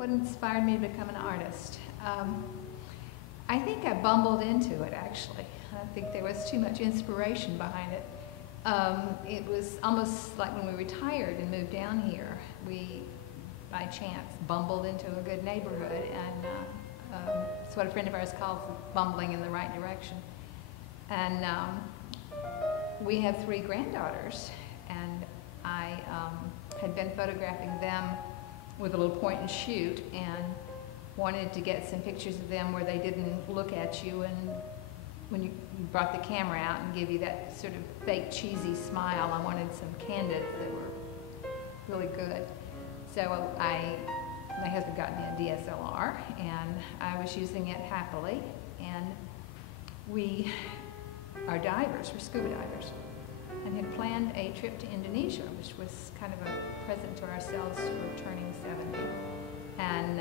what inspired me to become an artist? I think I bumbled into it, actually. I think there was too much inspiration behind it. It was almost like when we retired and moved down here, we, by chance, bumbled into a good neighborhood, and it's what a friend of ours calls bumbling in the right direction. And we have 3 granddaughters, and I had been photographing them with a little point and shoot, and wanted to get some pictures of them where they didn't look at you, and when you brought the camera out and give you that sort of fake cheesy smile, I wanted some candids that were really good. So my husband got me a DSLR, and I was using it happily, and we are divers, we're scuba divers, and had planned a trip to Indonesia, which was kind of a present to ourselves for turning 70. And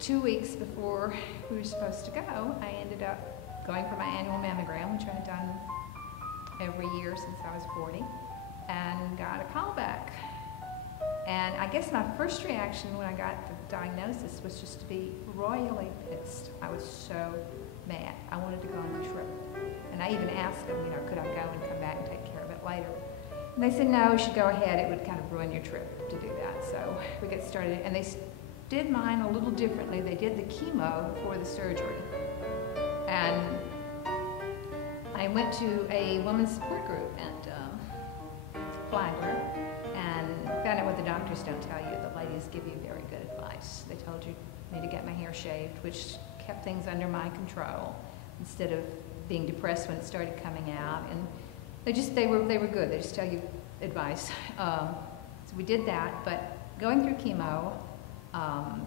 2 weeks before we were supposed to go, I ended up going for my annual mammogram, which I had done every year since I was 40, and got a call back. And I guess my first reaction when I got the diagnosis was just to be royally pissed. I was so mad. I wanted to go on the trip. And I even asked them, could I go and come back and take care of it later? And they said, no, you should go ahead. It would kind of ruin your trip to do that. So we get started. And they did mine a little differently. They did the chemo before the surgery. And I went to a women's support group and Flagler, and found out what the doctors don't tell you. The ladies give you very good advice. They told me to get my hair shaved, which kept things under my control instead of being depressed when it started coming out. And they were good. They just tell you advice. So we did that, but going through chemo,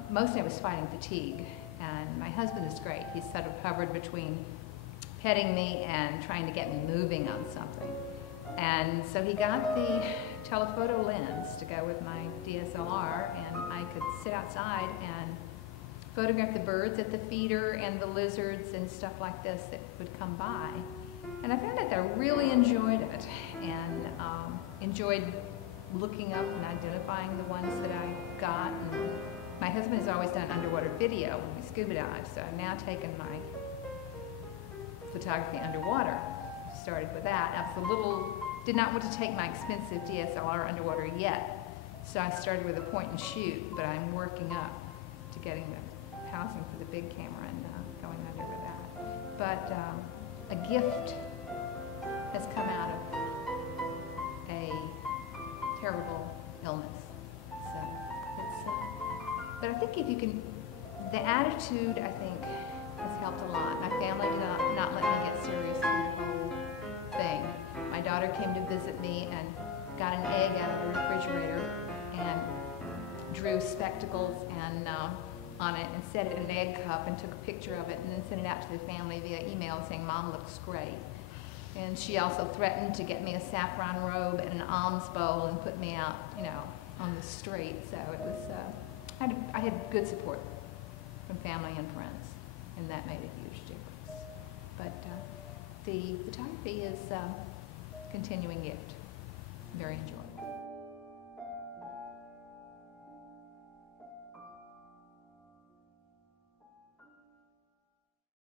mostly I was fighting fatigue. And my husband is great. He's sort of hovered between petting me and trying to get me moving on something. And so he got the telephoto lens to go with my DSLR, and I could sit outside and photograph the birds at the feeder and the lizards and stuff like this that would come by. And I found out that I really enjoyed it, and enjoyed looking up and identifying the ones that I got. And my husband has always done underwater video when we scuba dive, so I've now taken my photography underwater. Started with that. I was did not want to take my expensive DSLR underwater yet, so I started with a point and shoot, but I'm working up to getting the housing for the big camera and going under with that. But a gift has come out of a terrible illness. So it's, but I think if you can, the attitude, I think, has helped a lot. My family did not let me get serious through the whole thing. My daughter came to visit me and got an egg out of the refrigerator and drew spectacles and on it and set it in an egg cup and took a picture of it and then sent it out to the family via email saying, "Mom looks great." And she also threatened to get me a saffron robe and an alms bowl and put me out, on the street. So it was, I had good support from family and friends, and that made a huge difference. But the photography is a continuing gift. Very enjoyable.